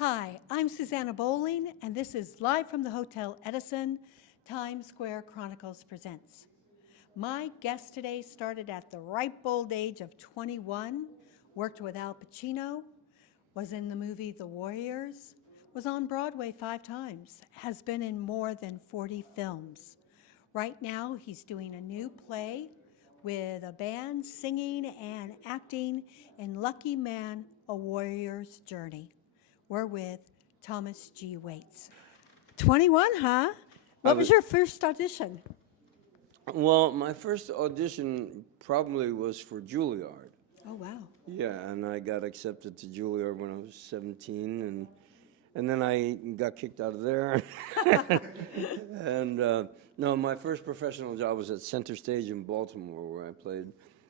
Hi, I'm Susanna Bowling, and this is live from the Hotel Edison, Times Square Chronicles presents. My guest today started at the ripe old age of 21, worked with Al Pacino, was in the movie The Warriors, was on Broadway 5 times, has been in more than 40 films. Right now, he's doing a new play with a band singing and acting in Lucky Man, A Warrior's Journey. We're with Thomas G. Waits. 21, huh? What was your first audition? Well, my first audition probably was for Juilliard. Oh, wow. Yeah, and I got accepted to Juilliard when I was 17, and then I got kicked out of there. And no, my first professional job was at Center Stage in Baltimore, where I played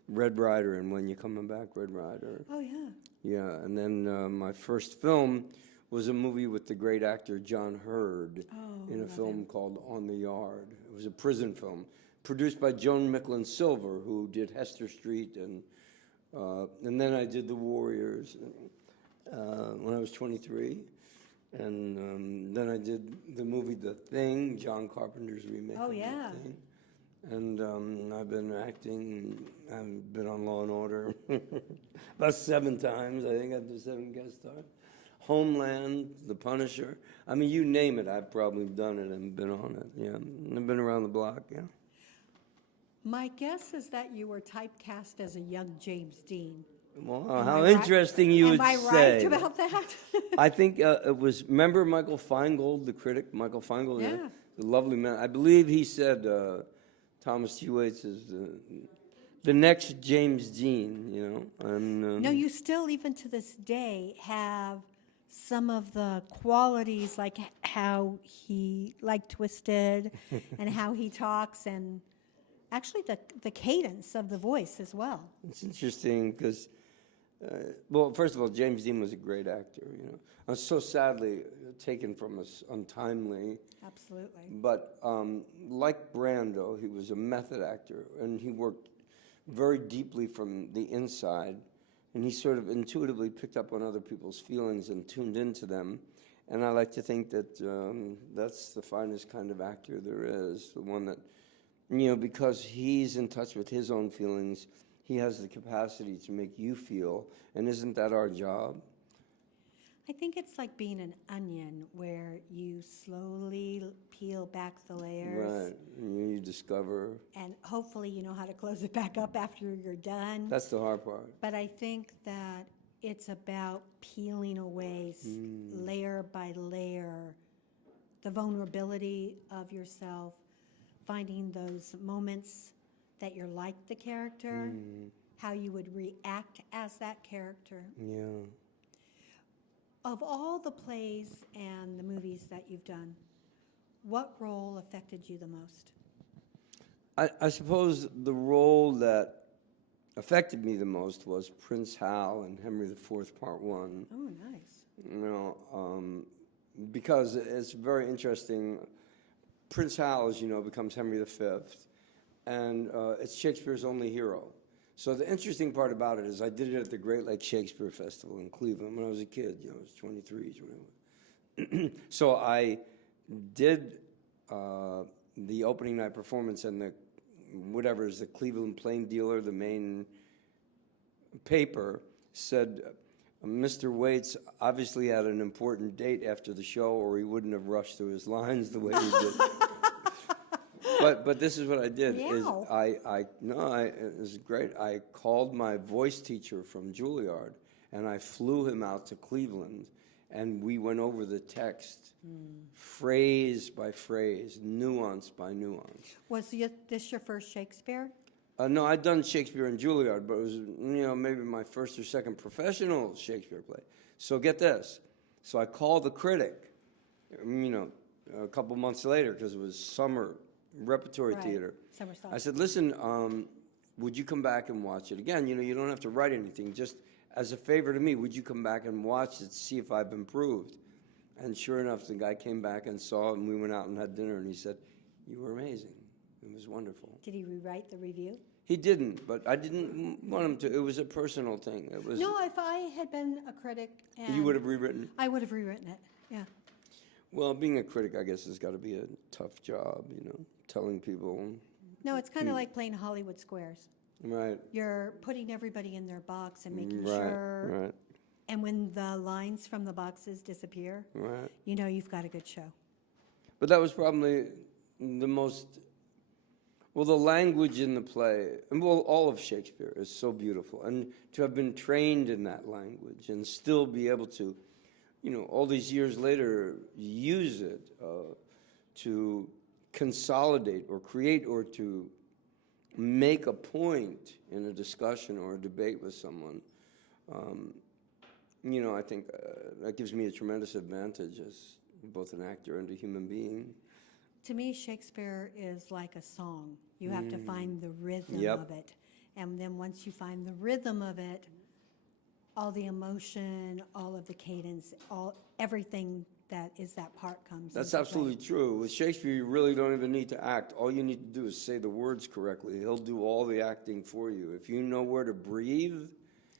Red Ryder in When You Coming Back, Red Ryder. Oh, yeah. Yeah, and then my first film was a movie with the great actor John Hurd in a film called On the Yard. It was a prison film produced by Joan Micklin Silver, who did Hester Street, and then I did The Warriors when I was 23, and then I did the movie The Thing, John Carpenter's remake of The Thing. And I've been acting. I've been on Law and Order about 7 times. I think I did 7 guest stars. Homeland, The Punisher. I mean, you name it, I've probably done it and been on it. Yeah, I've been around the block. Yeah. My guess is that you were typecast as a young James Dean. Well, how interesting you would say. Am I right about that? I think it was. Remember Michael Feingold, the critic, Michael Feingold. Yeah. The lovely man. I believe he said. Thomas G. Waits is the next James Dean, you know. And, No, you still, even to this day, have some of the qualities, like how he, like Twisted, and how he talks, and actually the cadence of the voice as well. It's interesting because, well, first of all, James Dean was a great actor, you know. I was so sadly taken from us untimely. Absolutely. But like Brando, he was a method actor, and he worked very deeply from the inside, and he sort of intuitively picked up on other people's feelings and tuned into them. And I like to think that that's the finest kind of actor there is, the one that, you know, because he's in touch with his own feelings, he has the capacity to make you feel, and isn't that our job? I think it's like being an onion where you slowly peel back the layers. Right, and you discover. And hopefully you know how to close it back up after you're done. That's the hard part. But I think that it's about peeling away layer by layer the vulnerability of yourself, finding those moments that you're like the character, how you would react as that character. Yeah. Of all the plays and the movies that you've done, what role affected you the most? I suppose the role that affected me the most was Prince Hal in Henry IV, Part 1. Oh, nice. You know, because it's very interesting. Prince Hal, as you know, becomes Henry V, and it's Shakespeare's only hero. So the interesting part about it is I did it at the Great Lakes Shakespeare Festival in Cleveland when I was a kid. You know, I was 23 when I was. So I did the opening night performance, and the whatever is the Cleveland Plain Dealer, the main paper, said Mr. Waits obviously had an important date after the show, or he wouldn't have rushed through his lines the way he did. But this is what I did. Yeah. It was great. I called my voice teacher from Juilliard, and I flew him out to Cleveland, and we went over the text, phrase by phrase, nuance by nuance. Was this your first Shakespeare? No, I'd done Shakespeare in Juilliard, but it was, you know, maybe my first or second professional Shakespeare play. So get this. So I called the critic, you know, a couple months later, because it was summer repertory theater. Summer stock. I said, listen, would you come back and watch it again? You know, you don't have to write anything. Just as a favor to me, would you come back and watch it to see if I've improved? And sure enough, the guy came back and saw it, and we went out and had dinner, and he said, you were amazing. It was wonderful. Did he rewrite the review? He didn't, but I didn't want him to. It was a personal thing. It was. No, if I had been a critic and You would have rewritten it? I would have rewritten it, yeah. Well, being a critic, I guess, has got to be a tough job, you know, telling people. No, it's kind of like playing Hollywood Squares. Right. You're putting everybody in their box and making Right, sure. right, And when the lines from the boxes disappear, right. you know you've got a good show. But that was probably the most. Well, the language in the play, and well, all of Shakespeare is so beautiful. And to have been trained in that language and still be able to, you know, all these years later, use it to consolidate or create or to make a point in a discussion or a debate with someone, you know, I think that gives me a tremendous advantage as both an actor and a human being. To me, Shakespeare is like a song. You have to find the rhythm Yep. of it. And then once you find the rhythm of it, all the emotion, all of the cadence, everything that is that part comes That's into play. absolutely true. With Shakespeare, you really don't even need to act. All you need to do is say the words correctly. He'll do all the acting for you. If you know where to breathe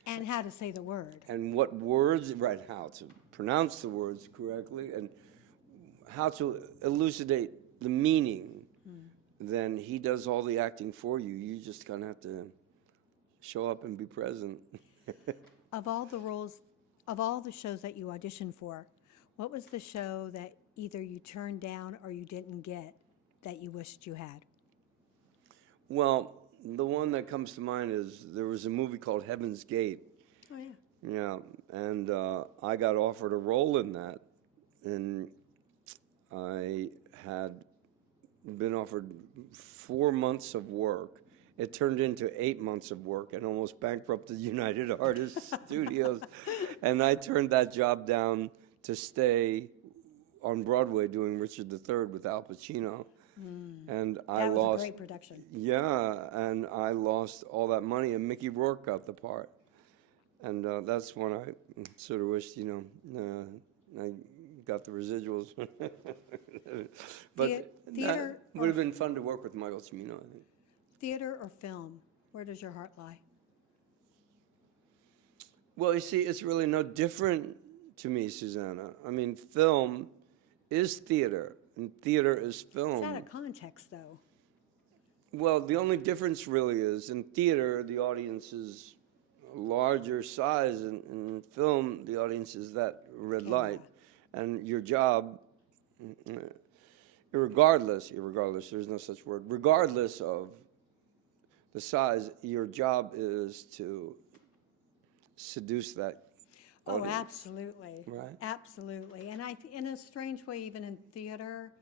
And how to say the word. and what words, right, how to pronounce the words correctly and how to elucidate the meaning, then he does all the acting for you. You just kind of have to show up and be present. Of all the roles, of all the shows that you auditioned for, what was the show that either you turned down or you didn't get that you wished you had? Well, the one that comes to mind is there was a movie called Heaven's Gate. Oh, yeah. Yeah, and I got offered a role in that, and I had been offered 4 months of work. It turned into 8 months of work and almost bankrupted United Artists Studios. And I turned that job down to stay on Broadway doing Richard III with Al Pacino. And I That was lost. a great production. Yeah, and I lost all that money, and Mickey Rourke got the part. And that's when I sort of wished, you know, I got the residuals. But Theater that would have been fun to work with Michael Cimino, I think. Theater or film? Where does your heart lie? Well, you see, it's really no different to me, Susanna. I mean, film is theater, and theater is film. It's out of context, though. Well, the only difference really is in theater, the audience is a larger size, and in film, the audience is that red light. And your job, regardless, there's no such word, regardless of the size, your job is to seduce that audience. Oh, absolutely. Right. Absolutely. And in a strange way, even in theater,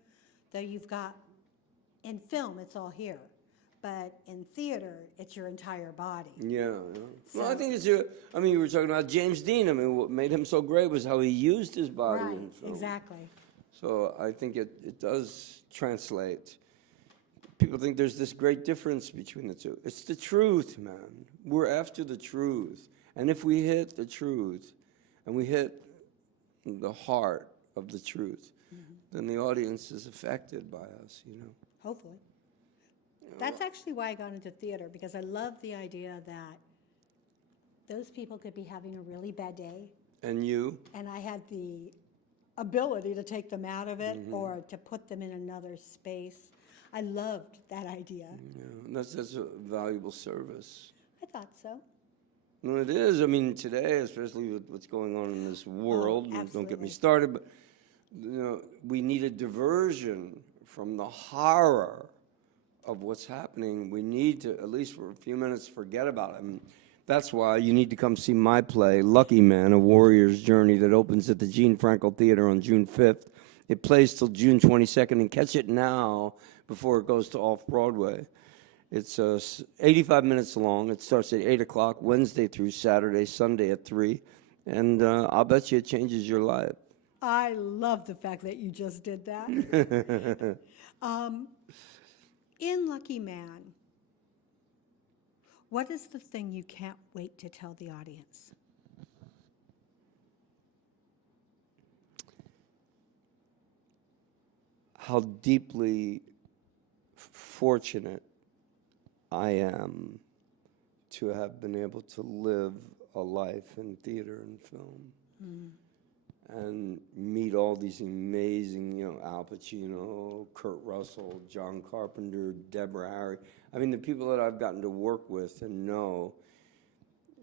though you've got, in film, it's all here. But in theater, it's your entire body. Yeah. Well, I So- think I mean, you were talking about James Dean. I mean, what made him so great was how he used his body in Right, film. exactly. So I think it does translate. People think there's this great difference between the two. It's the truth, man. We're after the truth. And if we hit the truth and we hit the heart of the truth, then the audience is affected by us, you know. Hopefully. That's actually why I got into theater, because I love the idea that those people could be having a really bad day, And you? and I had the ability to take them out of it or to put them in another space. I loved that idea. Yeah, that's a valuable service. I thought so. Well, it is. I mean, today, especially with what's going on in this world, and don't get me absolutely. started, but you know, we need a diversion from the horror of what's happening. We need to, at least for a few minutes, forget about it. And that's why you need to come see my play, Lucky Man, A Warrior's Journey, that opens at the Gene Frankel Theater on June 5th. It plays till June 22nd, and catch it now before it goes to off-Broadway. It's 85 minutes long. It starts at 8 o'clock, Wednesday through Saturday, Sunday at 3. And I'll bet you it changes your life. I love the fact that you just did that. In Lucky Man, what is the thing you can't wait to tell the audience? How deeply fortunate I am to have been able to live a life in theater and film and meet all these amazing, Al Pacino, Kurt Russell, John Carpenter, Deborah Harry. I mean, the people that I've gotten to work with and know,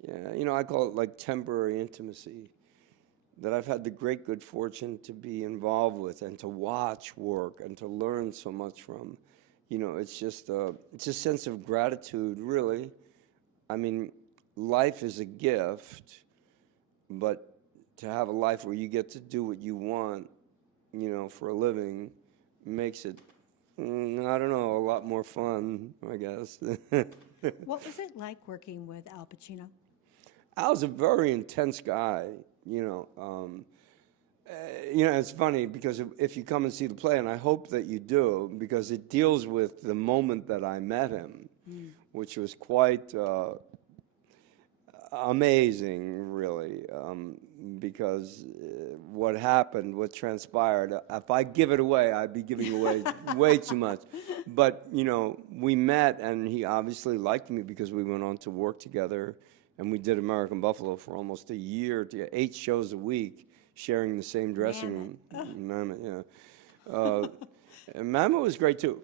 I call it like temporary intimacy, that I've had the great good fortune to be involved with and to watch work and to learn so much from. It's just it's a sense of gratitude, really. I mean, life is a gift, but to have a life where you get to do what you want, for a living, makes it, I don't know, a lot more fun, I guess. What was it like working with Al Pacino? Al's a very intense guy, it's funny because if you come and see the play, and I hope that you do, because it deals with the moment that I met him, which was quite amazing, really, because what happened, what transpired, if I give it away, I'd be giving away way too much. But, we met, and he obviously liked me because we went on to work together, and we did American Buffalo for almost a year, 8 shows a week, sharing the same dressing room. Mammoth, yeah. And Mammoth was great too.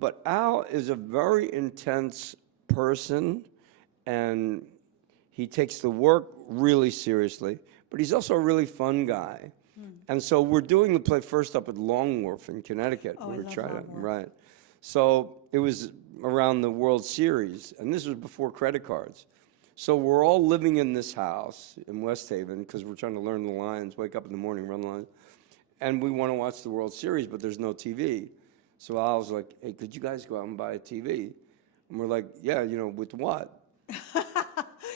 But Al is a very intense person, and he takes the work really seriously, but he's also a really fun guy. And so we're doing the play first up at Long Wharf in Connecticut. Oh, I love Long Wharf. Right. So it was around the World Series, and this was before credit cards. So we're all living in this house in West Haven because we're trying to learn the lines, wake up in the morning, run the lines. And we want to watch the World Series, but there's no TV. So I was like, hey, could you guys go out and buy a TV? And we're like, yeah, with what?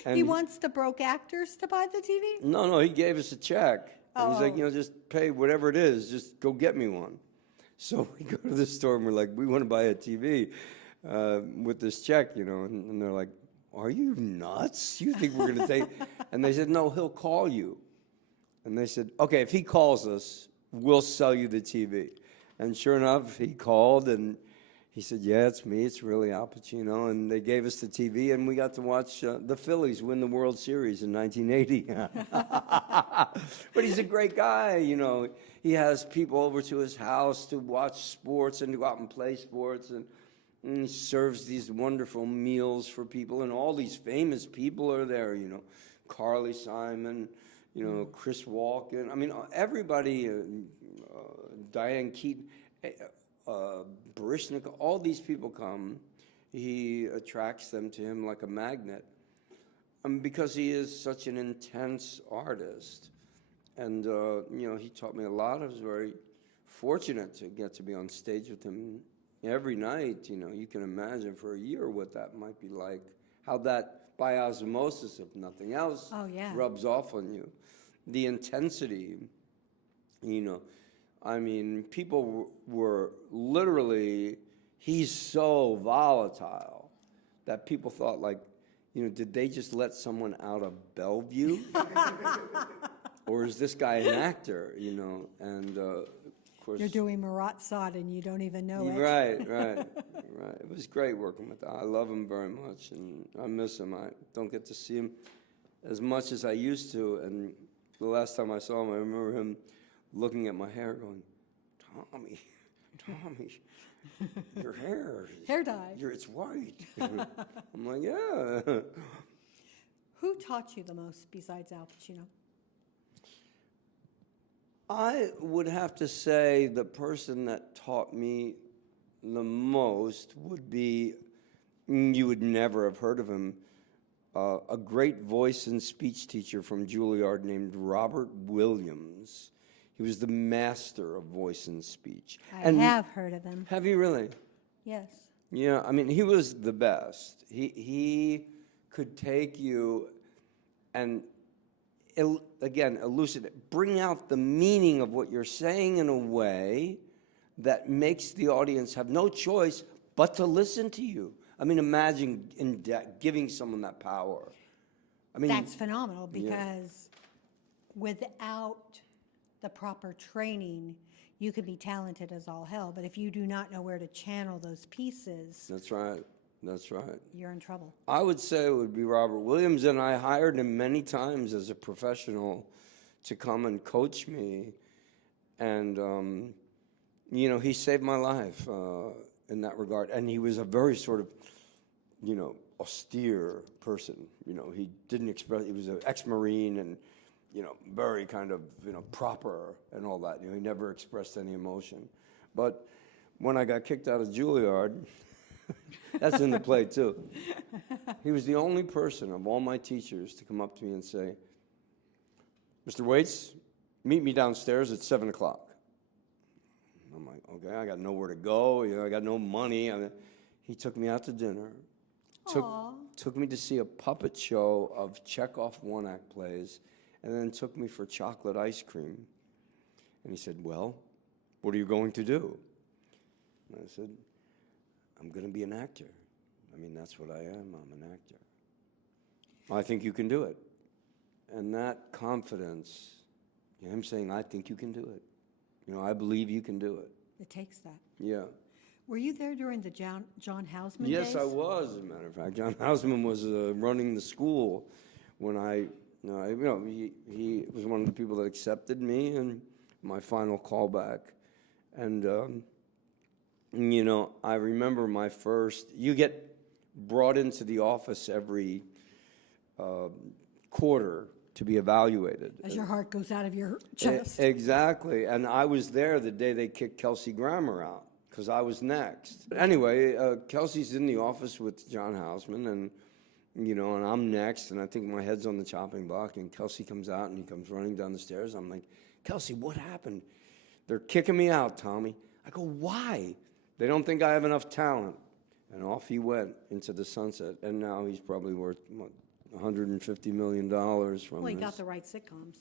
He wants the broke actors to buy the TV? No, he gave us a check. And he's like, Oh. just pay whatever it is, just go get me one. So we go to the store and we're like, we want to buy a TV with this check, and they're like, are you nuts? You think we're going to take? And they said, no, he'll call you. And they said, okay, if he calls us, we'll sell you the TV. And sure enough, he called and he said, yeah, it's me. It's really Al Pacino. And they gave us the TV, and we got to watch the Phillies win the World Series in 1980. But he's a great guy, He has people over to his house to watch sports and to go out and play sports. And he serves these wonderful meals for people, and all these famous people are there, Carly Simon, Chris Walken. I mean, everybody, Diane Keaton, Baryshnikov, all these people come. He attracts them to him like a magnet, because he is such an intense artist. And, he taught me a lot. I was very fortunate to get to be on stage with him every night. You can imagine for a year what that might be like, how that by osmosis, if nothing else, rubs off on you. The intensity, I mean, people were literally, he's so volatile that people thought like, did they just let someone out of Bellevue? Or is this guy an actor, And of course, You're doing Marat Sod and you don't even know it. Right. It was great working with him. I love him very much, and I miss him. I don't get to see him as much as I used to, and the last time I saw him, I remember him looking at my hair going, Tommy, your hair. Hair dye. It's white. I'm like, yeah. Who taught you the most besides Al Pacino? I would have to say the person that taught me the most would be, you would never have heard of him, a great voice and speech teacher from Juilliard named Robert Williams. He was the master of voice and speech. I have heard of him. Have you really? Yes. Yeah, I mean, he was the best. He could take you and, again, elucidate, bring out the meaning of what you're saying in a way that makes the audience have no choice but to listen to you. I mean, imagine giving someone that power. I mean, That's phenomenal because without the proper training, you could be talented as all hell, but if you do not know where to channel those pieces, that's right. That's right. you're in trouble. I would say it would be Robert Williams, and I hired him many times as a professional to come and coach me. And, he saved my life in that regard. And he was a very sort of, austere person. He didn't express, he was an ex-Marine and, very kind of, proper and all that. He never expressed any emotion. But when I got kicked out of Juilliard, that's in the play too. He was the only person of all my teachers to come up to me and say, Mr. Waits, meet me downstairs at 7 o'clock. I'm like, okay, I got nowhere to go. I got no money. He took me out to dinner, took me to see a puppet show of Chekhov one-act plays, and then took me for chocolate ice cream. And he said, well, what are you going to do? And I said, I'm going to be an actor. That's what I am. I'm an actor. I think you can do it. And that confidence, him saying, I think you can do it. I believe you can do it. It takes that. Yeah. Were you there during the John Houseman Yes, days? I was, as a matter of fact. John Houseman was running the school when he was one of the people that accepted me and my final callback. And, I remember my first, you get brought into the office every quarter to be evaluated. As your heart goes out of your chest. Exactly. And I was there the day they kicked Kelsey Grammer out because I was next. Anyway, Kelsey's in the office with John Houseman and I'm next, and I think my head's on the chopping block, and Kelsey comes out, and he comes running down the stairs. I'm like, Kelsey, what happened? They're kicking me out, Tommy. I go, why? They don't think I have enough talent. And off he went into the sunset, and now he's probably worth, $150 million from Well, he this. got the right sitcoms.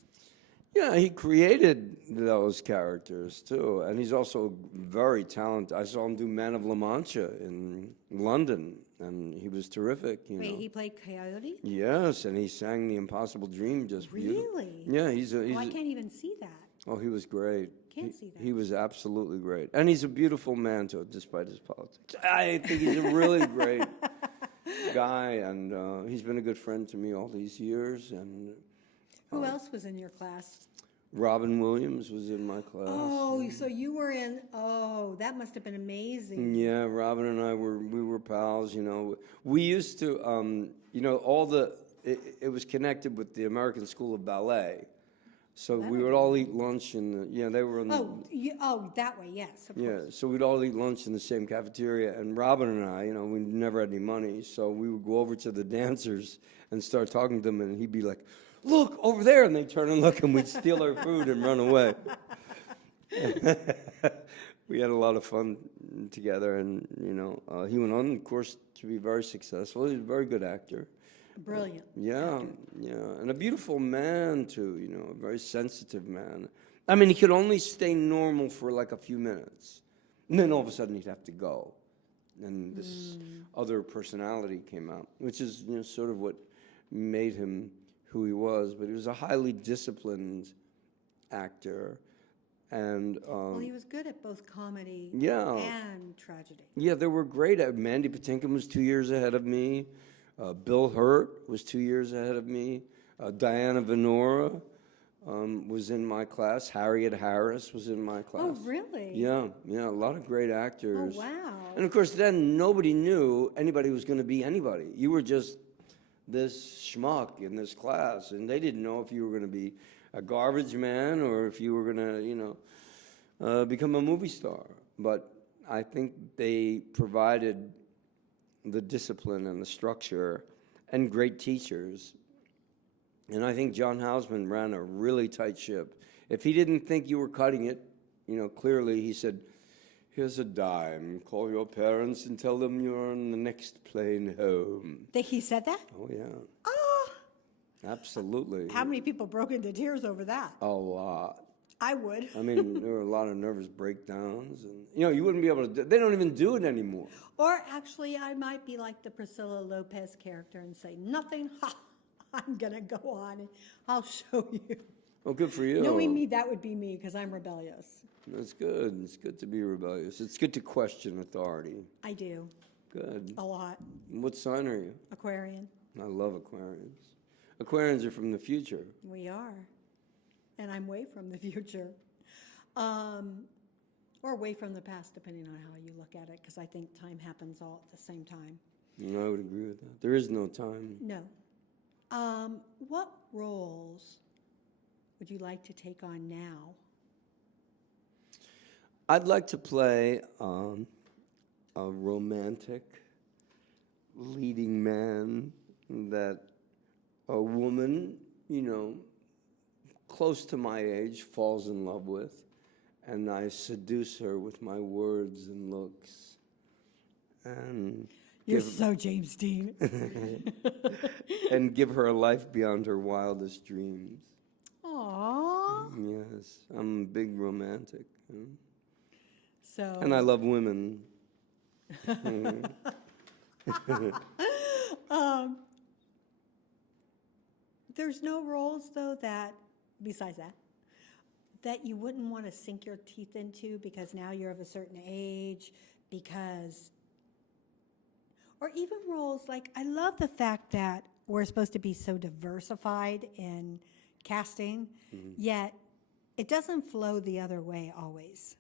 Yeah, he created those characters, too, and he's also very talented. I saw him do Man of La Mancha in London, and he was terrific, Wait, he played Coyote? Yes, and he sang The Impossible Dream just beautiful. Really? Yeah, he's Oh, I can't even see that. oh, he was great. Can't see that. He was absolutely great. And he's a beautiful man, too, despite his politics. I think he's a really great guy, and he's been a good friend to me all these years. And Who else was in your class? Robin Williams was in my class. Oh, so you were in, that must have been amazing. Yeah, Robin and I we were pals, We used to, it was connected with the American School of Ballet. So we would all eat lunch they were in the... That way, yes, of Yeah, course. so we'd all eat lunch in the same cafeteria, and Robin and I, we never had any money, so we would go over to the dancers and start talking to them, and he'd be like, look, over there, and they'd turn and look, and we'd steal our food and run away. We had a lot of fun together, and, he went on, of course, to be very successful. He was a very good actor. Brilliant. Yeah, and a beautiful man, too, a very sensitive man. He could only stay normal for like a few minutes, and then all of a sudden he'd have to go. And this other personality came out, which is, sort of what made him who he was. But he was a highly disciplined actor. And Well, he was good at both comedy Yeah. and tragedy. yeah, they were great. Mandy Patinkin was 2 years ahead of me. Bill Hurt was 2 years ahead of me. Diana Venora was in my class. Harriet Harris was in my class. Oh, really? Yeah, a lot of great actors. Oh, wow. And of course, then nobody knew anybody was going to be anybody. You were just this schmuck in this class, and they didn't know if you were going to be a garbage man or if you were going to, become a movie star. But I think they provided the discipline and the structure and great teachers. And I think John Houseman ran a really tight ship. If he didn't think you were cutting it, clearly he said, here's a dime. Call your parents and tell them you're on the next plane home. He said that? Oh, yeah. Oh, Absolutely. how many people broke into tears over that? A lot. I would. There were a lot of nervous breakdowns. And, you wouldn't be able to, they don't even do it anymore. Or actually, I might be like the Priscilla Lopez character and say, nothing, I'm going to go on and I'll show you. Oh, good for you. Knowing me, that would be me because I'm rebellious. That's good. It's good to be rebellious. It's good to question authority. I do. Good. A lot. What sign are you? Aquarian. I love Aquarians. Aquarians are from the future. We are. And I'm way from the future. Or way from the past, depending on how you look at it, because I think time happens all at the same time. I would agree with that. There is no time. No. What roles would you like to take on now? I'd like to play a romantic leading man that a woman, close to my age falls in love with, and I seduce her with my words and looks. And You're so James Dean. and give her a life beyond her wildest dreams. Aww. Yes, I'm a big romantic. So. And I love women. There's no roles, though, that, besides that you wouldn't want to sink your teeth into because now you're of a certain age, or even roles like, I love the fact that we're supposed to be so diversified in casting, yet it doesn't flow the other way always.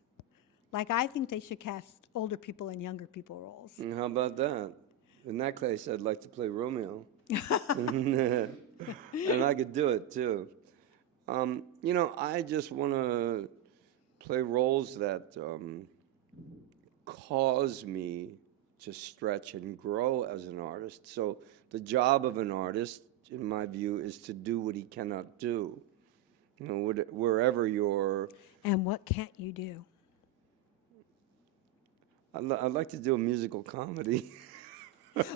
Like, I think they should cast older people and younger people roles. And how about that? In that case, I'd like to play Romeo. And I could do it, too. I just want to play roles that cause me to stretch and grow as an artist. So the job of an artist, in my view, is to do what he cannot do. Wherever you're... And what can't you do? I'd like to do a musical comedy.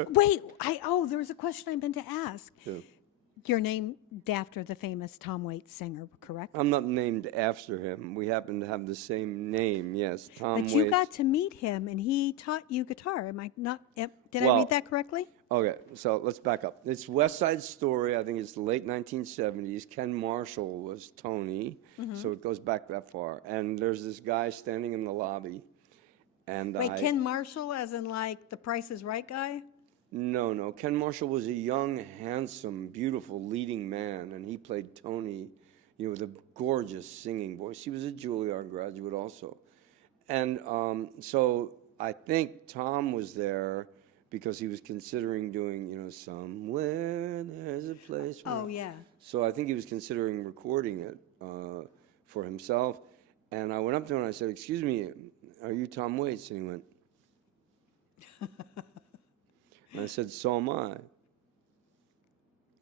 Wait, there was a question I meant to ask. Yeah. You're named after the famous Tom Waits singer, correct? I'm not named after him. We happen to have the same name, yes, Tom Waits. But you got to meet him, and he taught you guitar. Am I not? Did I read that correctly? Okay, so let's back up. It's West Side Story. I think it's the late 1970s. Ken Marshall was Tony, so it goes back that far. And there's this guy standing in the lobby, and Wait, Ken Marshall, as in like the Price is Right guy? No. Ken Marshall was a young, handsome, beautiful leading man, and he played Tony, with a gorgeous singing voice. He was a Juilliard graduate also. And so I think Tom was there because he was considering doing, Somewhere There's a Place. Oh, yeah. So I think he was considering recording it for himself. And I went up to him and I said, "Excuse me, are you Tom Waits?" And he went... And I said, "So am I,"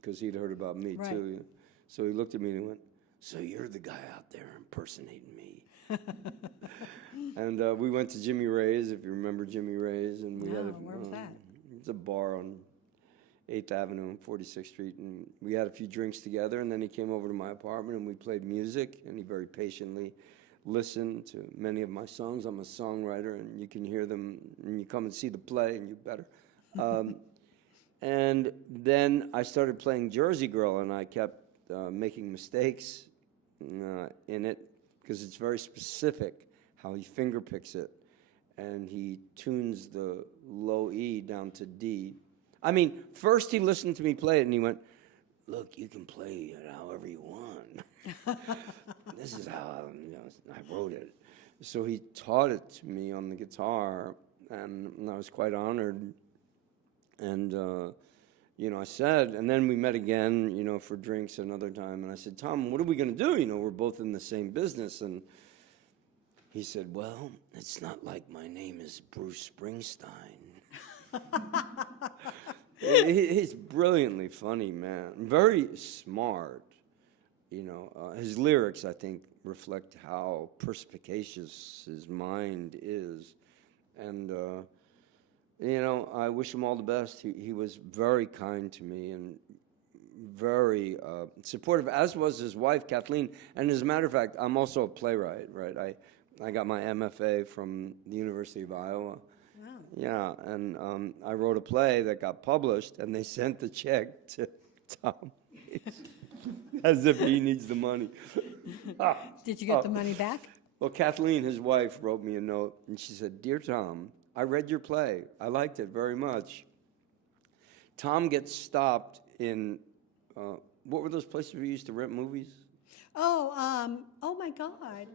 because he'd heard about me, right. too. So he looked at me and he went, "So you're the guy out there impersonating me." And we went to Jimmy Ray's, if you remember Jimmy Ray's. And we had where was that? It's a bar on 8th Avenue and 46th Street. And we had a few drinks together, and then he came over to my apartment, and we played music, and he very patiently listened to many of my songs. I'm a songwriter, and you can hear them, and you come and see the play, and you better... and then I started playing Jersey Girl, and I kept making mistakes in it because it's very specific how he finger picks it, and he tunes the low E down to D. I mean, first he listened to me play it, and he went, "Look, you can play it however you want. This is how I wrote it." So he taught it to me on the guitar, and I was quite honored. And, I said, and then we met again, for drinks another time. And I said, "Tom, what are we going to do? We're both in the same business." And he said, "Well, it's not like my name is Bruce Springsteen." He's brilliantly funny, man. Very smart. His lyrics, I think, reflect how perspicacious his mind is. And, I wish him all the best. He was very kind to me and very supportive, as was his wife, Kathleen. And as a matter of fact, I'm also a playwright, right? I got my MFA from the University of Iowa. Wow. Yeah, and I wrote a play that got published, and they sent the check to Tom as if he needs the money. Did you get the money back? Well, Kathleen, his wife, wrote me a note, and she said, "Dear Tom, I read your play. I liked it very much. Tom gets stopped in, what were those places we used to rent movies? Oh my God.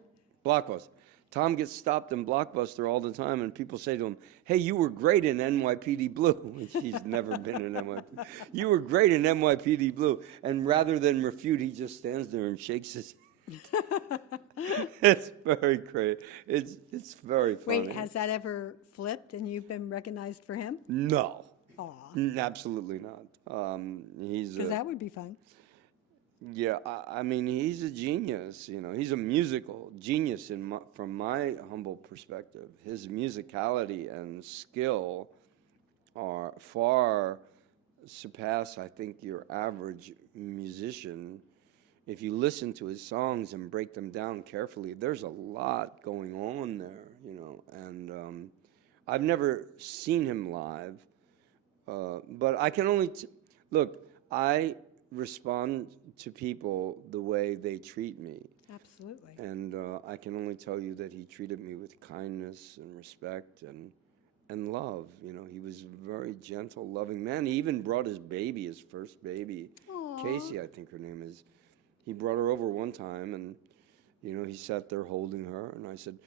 Blockbuster. Tom gets stopped in Blockbuster all the time, and people say to him, "Hey, you were great in NYPD Blue." And she's never been in NYPD. "You were great in NYPD Blue." And rather than refute, he just stands there and shakes his It's very great. It's very funny. Wait, has that ever flipped and you've been recognized for him? No. Aw, Absolutely not. He's because that would be fun. Yeah, I mean, he's a genius. He's a musical genius from my humble perspective. His musicality and skill are far surpass, I think, your average musician. If you listen to his songs and break them down carefully, there's a lot going on there. And I've never seen him live, but I can only look. I respond to people the way they treat me. Absolutely. And I can only tell you that he treated me with kindness and respect and love. He was a very gentle, loving man. He even brought his baby, his first baby, Aw. Casey, I think her name is. He brought her over one time, and he sat there holding her, and I said,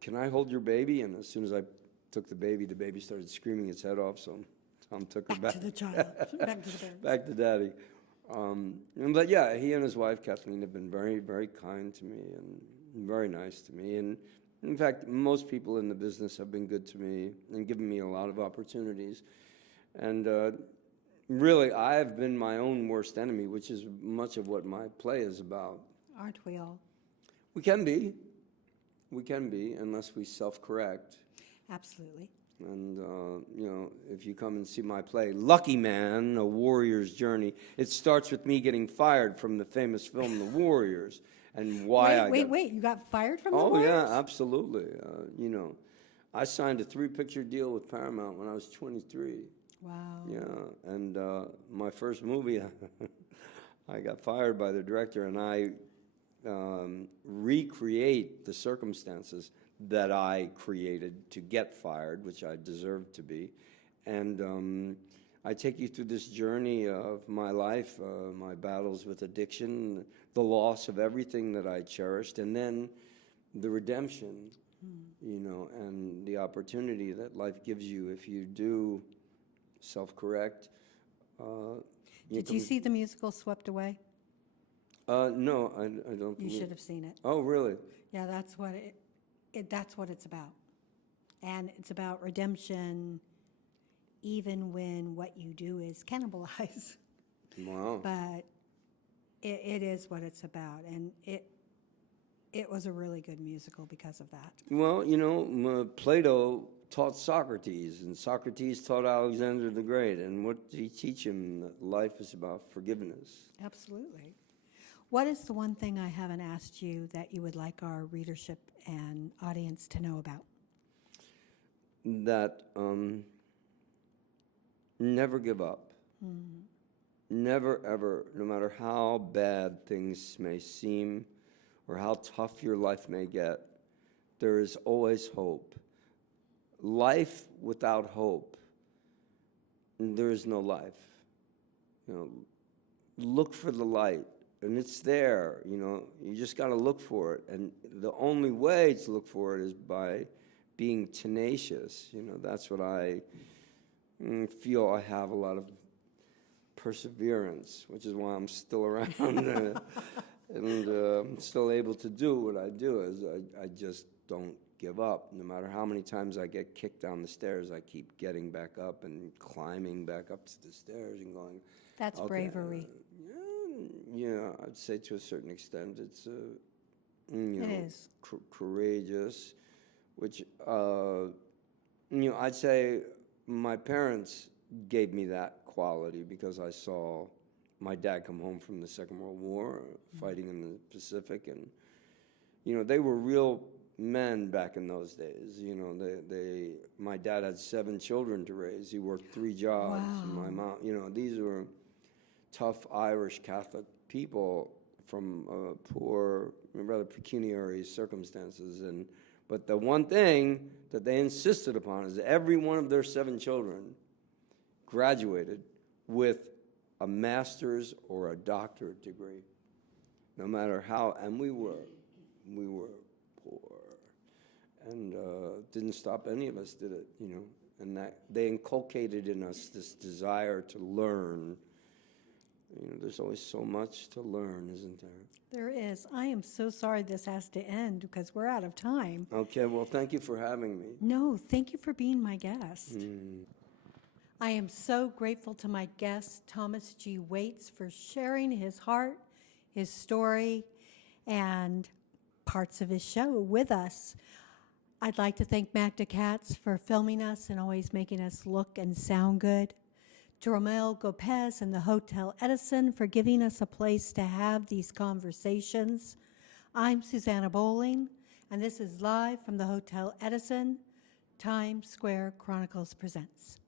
"Can I hold your baby?" And as soon as I took the baby started screaming its head off. So Tom took her Back to the child. Back to the parents. back to daddy. But yeah, he and his wife Kathleen have been very, very kind to me and very nice to me. And in fact, most people in the business have been good to me and given me a lot of opportunities. And really, I have been my own worst enemy, which is much of what my play is about. Aren't we all? We can be, unless we self-correct. Absolutely. And, if you come and see my play, Lucky Man, A Warrior's Journey, it starts with me getting fired from the famous film The Warriors, and why Wait, you got fired from the Oh, Warriors? yeah, absolutely. I signed a 3-picture deal with Paramount when I was 23. Wow. Yeah, and my first movie, I got fired by the director, and I recreate the circumstances that I created to get fired, which I deserved to be. And I take you through this journey of my life, my battles with addiction, the loss of everything that I cherished, and then the redemption, and the opportunity that life gives you if you do self-correct. Did you see the musical Swept Away? No, I don't You believe. should have seen it. Oh, really? Yeah, that's what that's what it's about. And it's about redemption, even when what you do is cannibalize. Wow. But it is what it's about. And it was a really good musical because of that. Well, Plato taught Socrates, and Socrates taught Alexander the Great. And what did he teach him? That life is about forgiveness. Absolutely. What is the one thing I haven't asked you that you would like our readership and audience to know about? That never give up. Never, ever, no matter how bad things may seem or how tough your life may get, there is always hope. Life without hope, there is no life. Look for the light. And it's there, you just got to look for it. And the only way to look for it is by being tenacious. That's what I feel I have a lot of perseverance, which is why I'm still around and I'm still able to do what I do. Is I just don't give up. No matter how many times I get kicked down the stairs, I keep getting back up and climbing back up to the stairs and going. That's Okay, bravery. Yeah, I'd say to a certain extent it's It is. courageous, which I'd say my parents gave me that quality because I saw my dad come home from the Second World War, fighting in the Pacific, and they were real men back in those days. My dad had 7 children to raise. He worked 3 jobs. Wow. And my mom, these were tough Irish Catholic people from poor, rather pecuniary circumstances, But the one thing that they insisted upon is every one of their 7 children graduated with a master's or a doctorate degree, no matter how, and we were poor. And didn't stop any of us, did it, you know? And that they inculcated in us this desire to learn. You know, there's always so much to learn, isn't there? There is. I am so sorry this has to end because we're out of time. Okay, well, thank you for having me. No, thank you for being my guest. I am so grateful to my guest, Thomas G. Waits, for sharing his heart, his story, and parts of his show with us. I'd like to thank Magda Katz for filming us and always making us look and sound good. To Romel Gopez and the Hotel Edison for giving us a place to have these conversations. I'm Susanna Bowling, and this is live from the Hotel Edison, Times Square Chronicles Presents.